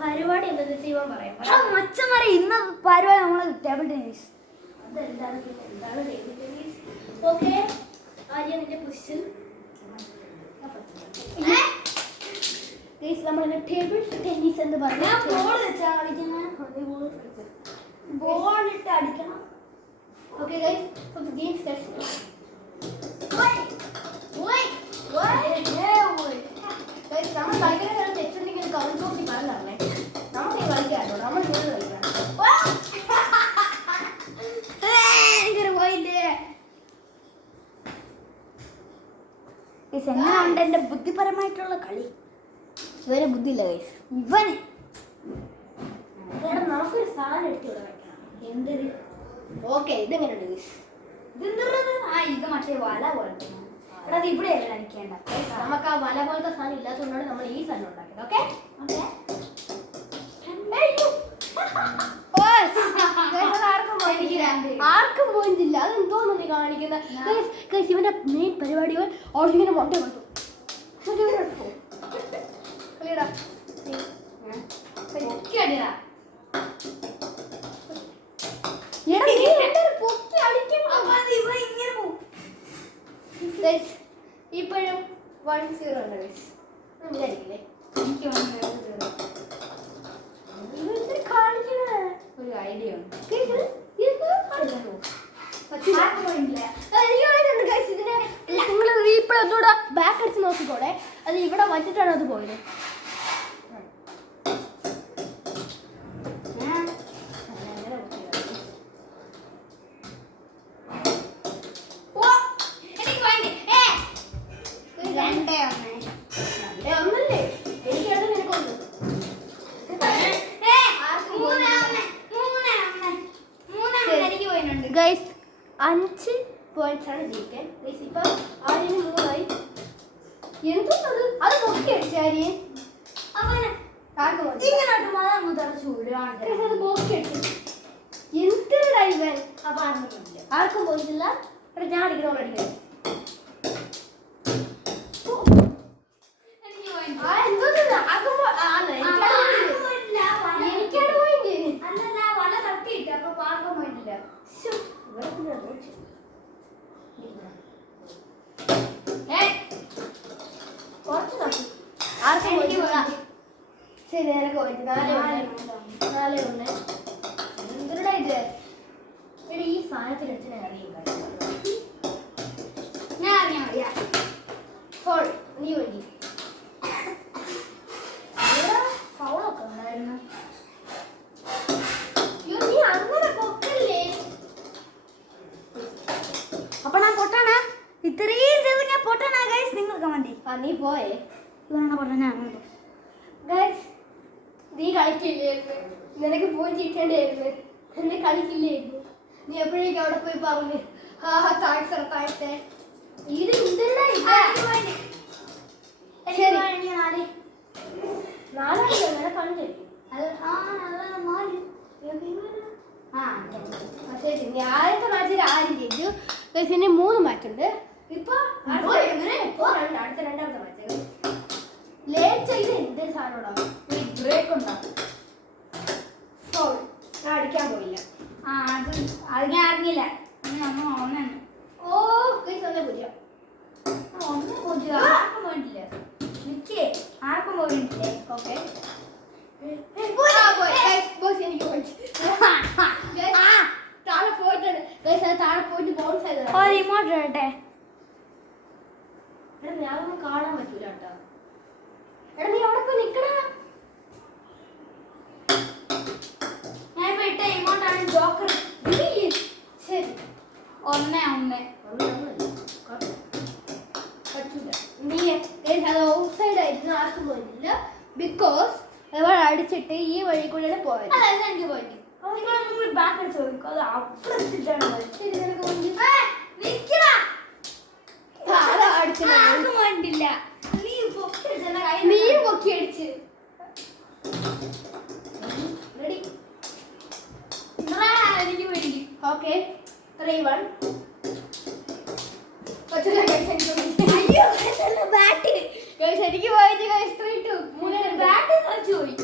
പരിപാടി എന്താ ചെയ്യാൻ പറയാം. മച്ചന്മാരെ ഇന്ന് പരിപാടി നമ്മള് ടേബിൾ ടെന്നീസ്. അതെന്താണ് എന്താണ് ടേബിൾ ടെന്നീസ്? ഓക്കെ, ആദ്യം നിന്റെ ക്വസ്റ്റ്യൻ. നമ്മളിന്ന് ടേബിൾ ടെന്നീസ് എന്ന് പറഞ്ഞാൽ ബോൾ വെച്ചാ കളിക്കുന്നത്. ബോൾ ഇട്ട് അടിക്കണം. Okay guys, so the game starts. Guys നമ്മൾ കളിക്കുന്ന നേരത്തെ എത്തുണ്ടെങ്കിൽ കമന്റ് ബോക്സിൽ പറഞ്ഞാണേ. നമ്മൾ ഈ കളിക്കാറോ, നമ്മൾ ഇങ്ങനെ കളിക്കാം. എങ്ങനെയുണ്ട് എന്റെ ബുദ്ധിപരമായിട്ടുള്ള കളി? ഇവരെ ബുദ്ധിയില്ല ഗൈസ്. ഇവന് നമുക്കൊരു സാധനം എടുത്ത് ഇവിടെ വെക്കണം. എന്തൊരു ഓക്കെ, ഇതെങ്ങനെയുണ്ട് ഗൈസ്? ഇത് മറ്റേ വല പോലത്തെ. എടാ അത് ഇവിടെയല്ല അടിക്കേണ്ട. നമുക്ക് ആ വല പോലത്തെ സാധനം ഇല്ലാത്തതുകൊണ്ടാണ് നമ്മൾ ഈ സാധനം ഉണ്ടാക്കിയത്. ഓക്കെ ഓക്കെ, ആർക്കും പോയിട്ടില്ല. അതെന്തോന്നു നീ കാണിക്കുന്നത്? ഇവന്റെ മെയിൻ പരിപാടികൾ ഓടിങ്ങനെ മുട്ട കൊണ്ടു. ഇപ്പോഴും 1-0 ഉണ്ട് ഗൈസ്. വിചാരിക്കില്ലേ എനിക്ക് ഒരു ഐഡിയ ഉണ്ട്. നിങ്ങൾ ഇപ്പോഴൊന്നുകൂടെ ബാക്ക് അടിച്ച് നോക്കിക്കോടെ. അത് ഇവിടെ വന്നിട്ടാണ് അത് പോയത്. ഒന്നല്ലേ എനിക്കത് നിനക്കൊന്ന്. ഗൈസ് 5 പോയിന്റ്സ് ആണ് ജയിക്കാൻ. ഗൈസ് ഇപ്പൊ ആര്യന് 3 ആയി. എന്തോന്നത്? അത് നോക്കി അടിച്ചു ആര്യൻ. അത് നോക്കി അടിച്ചു. എന്തിനാ ഇവൻ? ആർക്കും പോയിട്ടില്ല. ഞാൻ അടിക്കുന്ന അടിക്കാൻ. എനിക്കാണ് പോയിന്റ്. ശരി, നിനക്ക് പോയിട്ട് 4-1. എന്തിനാ ഇത്? എടി ഈ സാധനത്തിന് അച്ഛനെ അറിയില്ല. നീ വേണ്ടി ഫൗളൊക്കെ ഉണ്ടായിരുന്നു. നീ അങ്ങനെ പൊക്കല്ലേ? അപ്പൊ ഞാൻ പൊട്ടാണ്. ഇത്രയും ചെയ്ത് ഞാൻ പൊട്ടാനാ ഗൈസ്. നിങ്ങൾക്ക് വേണ്ടി നീ പോയേ. ഇവനാണ് പൊട്ടാനാണ് ഗൈസ്. നീ കളിക്കില്ലായിരുന്നു. നിനക്ക് പോയി ചീട്ടേണ്ടായിരുന്നു. എന്നെ കളിക്കില്ലായിരുന്നു. നീ എപ്പോഴേക്കും അവിടെ പോയി പറഞ്ഞു താഴ്ത്തേ. ഇത് ഇതല്ല നാലാണല്ലോ നിന്നെ പണ്ട്. ശരി, ആദ്യത്തെ മാച്ചിൽ ആരും ജയിച്ചു. ഇനി 3 മാച്ചുണ്ട്. ഇപ്പൊ അടുത്ത രണ്ടാമത്തെ മാച്ച് ലേറ്റ് ചെയ്ത് എന്ത് സാധനോടാ ബ്രേക്ക് ഉണ്ടാവും. ഞാൻ അടിക്കാൻ പോയില്ല. അത് ഞാൻ അറിഞ്ഞില്ല. ഓ ഗൈസ്, 1-0. ആർക്കും പോയിട്ടില്ല. നിക്കേ ആർക്കും പോയിട്ടില്ലേ? ഓക്കെ, താഴെ പോയിട്ടുണ്ട്. താഴെ പോയിട്ട് ബൗൺസ് ആയതാണ്. റിമോട്ട് ഇടട്ടെ. എടാ ഞാനൊന്നും കാണാൻ പറ്റൂല കേട്ടോ. എടാ നീ അവിടെ പോയി നിക്കടാ. ഞാൻ ഇപ്പൊ ഇട്ട റിമോട്ടാണ് ജോക്കർ. ശരി, 1-1. പറ്റൂല. നീ അത് ഔട്ട് സൈഡ് ആയിട്ട് ആർക്കും പോയിട്ടില്ല. ബിക്കോസ് ഇവൾ അടിച്ചിട്ട് ഈ വഴി കൂടെയാണ് പോയത്. എനിക്ക് പോയിട്ട് ബാക്ക് അടിച്ചു നോക്കും. അത് അപ്പുറത്തിട്ടാണ് പോയത്. ശരി, നിനക്ക് പോയില്ല. വേണ്ടില്ല. നീ പൊക്കി അടിച്ച്. റെഡി? എനിക്ക് വേണ്ടി. ഓക്കെ, 3-1. എനിക്ക് പോയിട്ട് 3-2. ബാറ്റ് കളിച്ചു പോയി.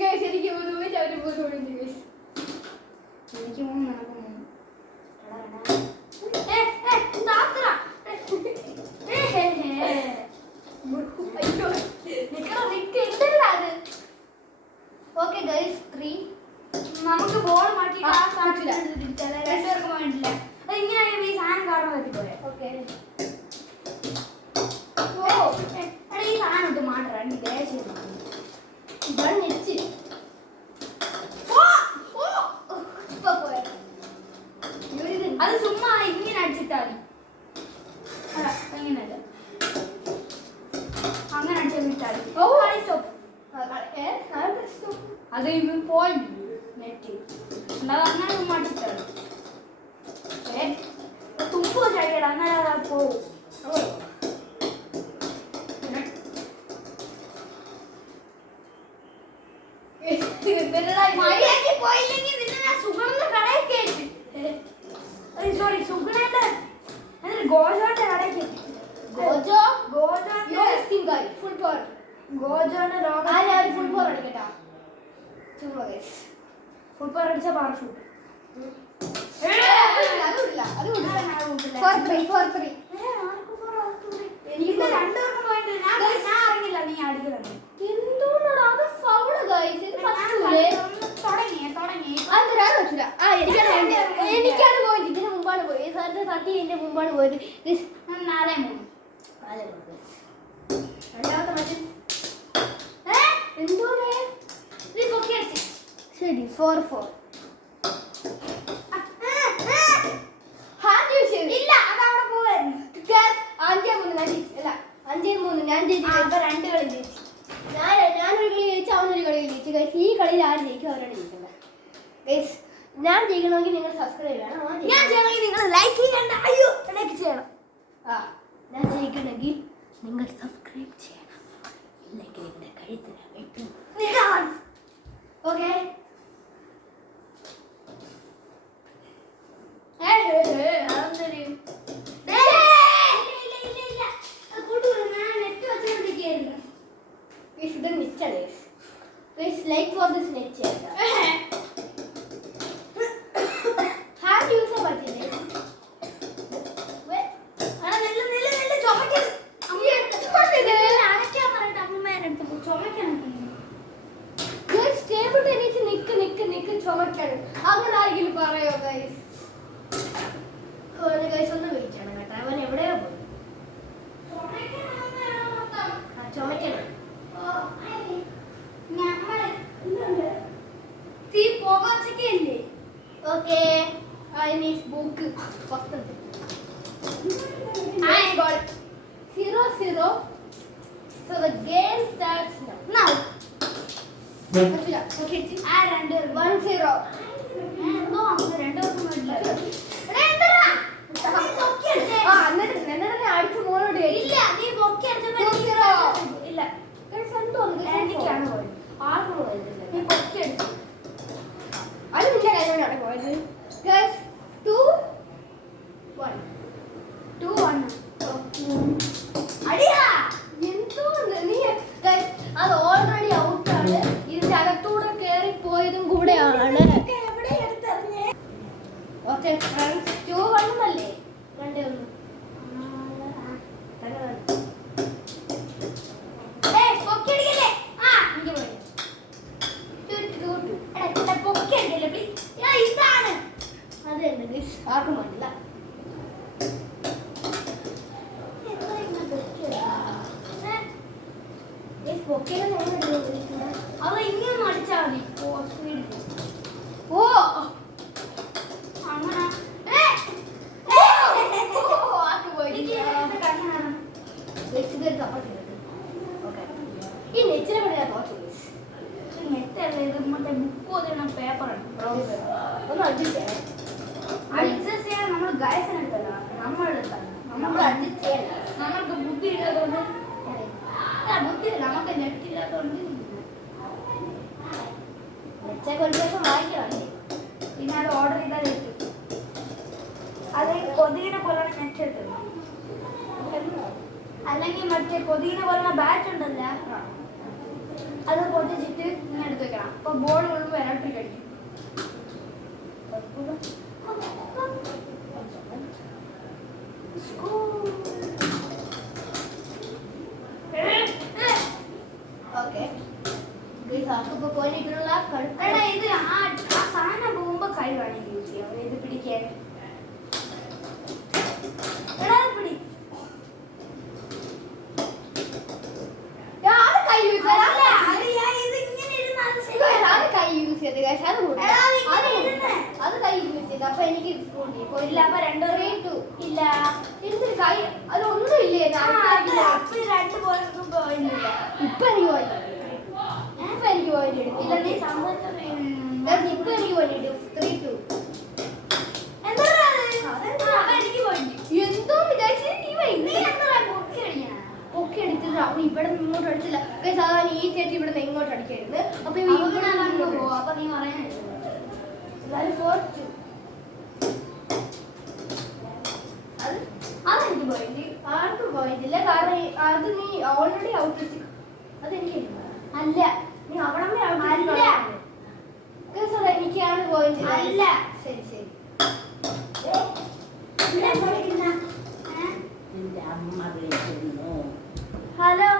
Guys, എനിക്ക് 3 പോയിന്റ് അവന് 3 പോയിന്റ് guys. എനിക്ക് 3 നടക്കും 3. Okay guys, 3. നമുക്ക് ബോൾ മാറ്റിയിട്ട് ആ സാധനം പറ്റില്ല. തിരിച്ചാൽ രണ്ടുപേർക്കും വേണ്ടില്ല. അത് ഇങ്ങനെ ഈ സാധനം കാണാൻ പറ്റിപ്പോയെ. Okay. എടാ ഈ സാധനം ഇട്ട് മാറ്റണം. എനിക്ക് ദേഷ്യം വന്നു. ഇവൻ നെച്ച്. ഇപ്പൊ പോയ. അത് ചുമ്മാ ഇങ്ങനെ അടിച്ചിട്ടാ മതി. അല്ല അങ്ങനെയല്ല, അങ്ങനെ അടിച്ചാൽ വിട്ടാൽ മതി. കളി സ്റ്റോപ്പ്. അത് ഇവൻ പോയി നെറ്റ് അല്ലാതെ അങ്ങനെ ചുമ്മാ അടിച്ചിട്ടാണ്. തുമ്പോ ചാടിയടാ അന്നേരം അത് പോവും. മര്യാദയ്ക്ക് പോയില്ലെങ്കിൽ നിന്നെ ഞാൻ സുഗുണന്റെ കടയിൽ കയറ്റി. സോറി, സുഗുണന്റെ ഗോജോന്റെ കടയിൽ കയറ്റി. ഗോജോന്റെ രോഗം ഫുൾ ഫോർ അടിക്കട്ടാ. ചുമ്മാ guys. ഫുൾ പവർ അടിച്ച പാർഷൂട്ട്. അതുമില്ല. 4-3. എനിക്ക് രണ്ടുപേർക്കും പോയിട്ട് ഞാൻ അറിഞ്ഞില്ല നീ അടിക്കുന്നത്. എന്തുകൊണ്ടാണ് അത് ഫൗള് ഗൈസ്? ഇത് പറ്റൂലേ? തുടങ്ങി അതെന്തിനാണ് പറ്റൂല? എനിക്കാണ് പോയത്. ഇതിന് മുമ്പാണ് പോയത്. സാറിന്റെ തട്ടി എന്റെ മുമ്പാണ് പോയത്. 4-3. രണ്ടാമത്തെ മറ്റേ എന്തോടെ ശരി 4-4. ഹാൻഡ് യൂസ് ചെയ്തു. ഇല്ല, അതവിടെ പോവായിരുന്നു. 5-3 ഞാൻ ജയിച്ചു. അല്ല 5-3 ഞാൻ ജയിച്ചു. രണ്ട് കളി ജയിച്ചു. ഞാനൊരു കളി ജയിച്ചു, അവനൊരു കളി ജയിച്ചു. ഗൈസ് ഈ കളിയിൽ ആര് ജയിക്കും അവരാണ് ജയിക്കുന്നത്. ഗൈസ് ഞാൻ ജയിക്കണമെങ്കിൽ നിങ്ങൾ സബ്സ്ക്രൈബ് ചെയ്യണം. ഞാൻ ചെയ്യണമെങ്കിൽ നിങ്ങൾ ലൈക്ക് ചെയ്യണ്ട. അയ്യോ, ലൈക്ക് ചെയ്യണം. ഞാൻ ജയിക്കണമെങ്കിൽ നിങ്ങൾ സബ്സ്ക്രൈബ് ചെയ്യണം. ഇല്ലെങ്കിൽ എന്റെ കഴുത്തിന് വെട്ടും. Okay like for this net ചെയ്യണ്ട. ഹാൻഡ് യൂസ് ചെയ്യാൻ പറ്റില്ലേ? ടേബിൾ ടെന്നീസ് നിക്ക് ചുമക്കാണ്. അങ്ങനെ ആരെങ്കിലും പറയോ ഗൈസ്? ഗൈസ് ഒന്ന് വെയിറ്റ് ചെയ്യണം കേട്ടോ. അവൻ എവിടെയാ പോയി? ചുമക്കണം. Okay, I need book. First one. I got 0-0. So the game starts now. Okay, 1-0. അടിച്ചു മോനോട് ഇല്ല, നീ പൊക്കി അടിച്ചപ്പോ ഇല്ല, എനിക്കാണ് പോയത്. ആർക്കും പോയിട്ടില്ല. നീ പൊക്കി അടിച്ചു. അത് നിന്റെ കയ്യിലാണ് പോയത്. 2-1. 2-1. അടിയാ. എന്തുകൊണ്ട് നീ അത് ഓൾറെഡി ഔട്ടാണ്. ഇതിന്റെ അകത്തൂടെ കയറി പോയതും കൂടെയാണ്. ഓക്കെ ഫ്രണ്ട്സ്, 2-1 അല്ലേ? 2-1. ആർക്കും വേണ്ടില്ല. അത് ഇങ്ങനെ അടിച്ചാൽ മതി. ഓ അങ്ങനെ ഈ നെച്ചിനെ പറ്റി ഞാൻ തോറ്റു. നെറ്റല്ലേ ഇത്, മറ്റേ ബുക്ക് ഓതുന്ന പേപ്പറാണ്. ഒന്ന് അഡ്ജസ്റ്റ് അഡ്ജസ്റ്റ് ചെയ്യാൻ നമ്മൾ ഗൈസിനെ എടുത്തല്ല, നമ്മൾ അഡ്ജസ്റ്റ് ചെയ്യണം. നമുക്ക് ബുദ്ധി ഇല്ലാത്തതുകൊണ്ട്, ബുദ്ധി നമുക്ക് നെറ്റില്ലാത്തതുകൊണ്ട് നെച്ചെ കുറച്ച് വായിക്കണം. പിന്നെ അത് ഓർഡർ ചെയ്താൽ കിട്ടും. അത് കൊതുകിനെ കൊല്ലണം നെറ്റ് പൊട്ടിച്ചിട്ട് അല്ലെങ്കിൽ മറ്റേ പൊതിനെ പോലുള്ള ബാറ്റ് ഉണ്ടല്ല അത് പൊട്ടിച്ചിട്ട് ഇങ്ങനെ എടുത്ത് വെക്കണം. അപ്പൊ ബോൾ കൊള്ളുമ്പോൾ ഇലക്ട്രിക് അടിക്കും. ഓക്കെ ഇപ്പൊ പോയിട്ടുള്ള എടാ ഇത് ആ സാധനം പോകുമ്പോ കൈ വേണമെങ്കിൽ യൂസ് ചെയ്യാം. ഇത് പിടിക്കാൻ എടാ അത് പിടി. കൈ യൂസ് അല്ല, അത് ഞാൻ ഇത് ഇങ്ങനെ ഇരുന്ന് അത് ശരിയാ. കൈ യൂസ് ചെയ്ത് guys, അത് കൂടി. എടാ, അത് ഇങ്ങനെ ഇരുന്ന്. അത് കൈ യൂസ് ചെയ്ത് അപ്പൊ എനിക്ക് കൂടി ഇല്ല, അപ്പൊ രണ്ടു ഇല്ല. എന്തൊരു കൈ അതൊന്നും ഇല്ലേ അപ്പൊ ഈ രണ്ട് പോയിന്റും പോയില്ല. ഇപ്പൊ എനിക്ക് പോയിട്ട് ഇപ്പൊ എനിക്ക് പോയിട്ട് ഇല്ല, നീ സംഭവത്തിൽ ഇപ്പൊ എനിക്ക് പോയിട്ട് 3-2 എന്താ എനിക്ക് പോയിന്റ്. എന്തോ വിചാരിച്ചു നീ എന്താ പൊക്കി അടിക്കണ? പൊക്കി അടിച്ചത് അപ്പൊ ഇവിടെ ഇങ്ങോട്ട് അടിച്ചില്ല സാധാരണ ഈ ചേട്ടി ഇവിടെ നിന്ന് ഇങ്ങോട്ട് അടിക്കായിരുന്നു അപ്പൊ അപ്പൊ നീ പറയാൻ 4-2 അതെനിക്ക് പോയിന്റ്. ആർക്കും പോയിട്ടില്ല കാരണം അത് നീ ഓൾറെഡി ഔട്ട് വെച്ച് അതെനിക്ക് അല്ല, നീ അവിടെ അല്ല. എനിക്കാണ് പോയിന്റ് അല്ല. ശരി ശരി ഹലോ.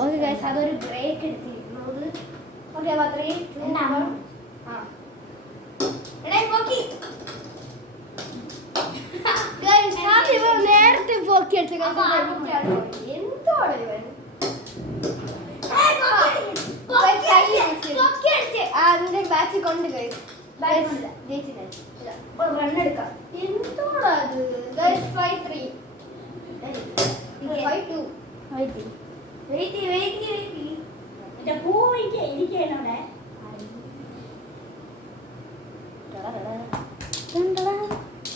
ഓക്കെ ഗൈസ് അതൊരു ബ്രേക്ക് എടുത്തിരിക്കുന്നു ഓക്കെ അപ്പൊ അത്രയും ആ എടേ പൊക്കി. ഗൈസ് ആദ്യം നേരത്തെ പൊക്കി അടിച്ച അപ്പൊ എന്തോടെ ഇവൻ അതിന്റെ ബാറ്റ് കൊണ്ട് ഗൈസ് റൺ എടുക്കാം. എന്തോടാ അത് ഗൈസ് 5-3 5-2 വെയിറ്റ്. പോയിട്ട് ഇരിക്കണോടെ.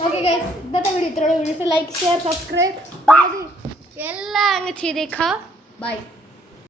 ഓക്കെ ഗൈസ് ഇന്നത്തെ വീഡിയോ ഇത്രയുള്ള വീഡിയോസ് ലൈക്ക് ഷെയർ സബ്സ്ക്രൈബ് എല്ലാം അങ്ങ് ചെയ്തേക്കാം ബൈ.